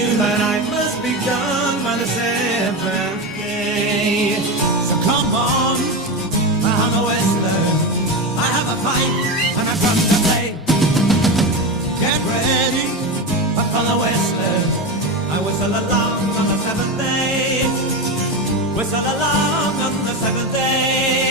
knew that I must be done by the seventh day. So come on, I'm a whistler, I have a pipe and I've come to play. Get ready for the whistler, I whistle along on the seventh day. Whistle along on the seventh day.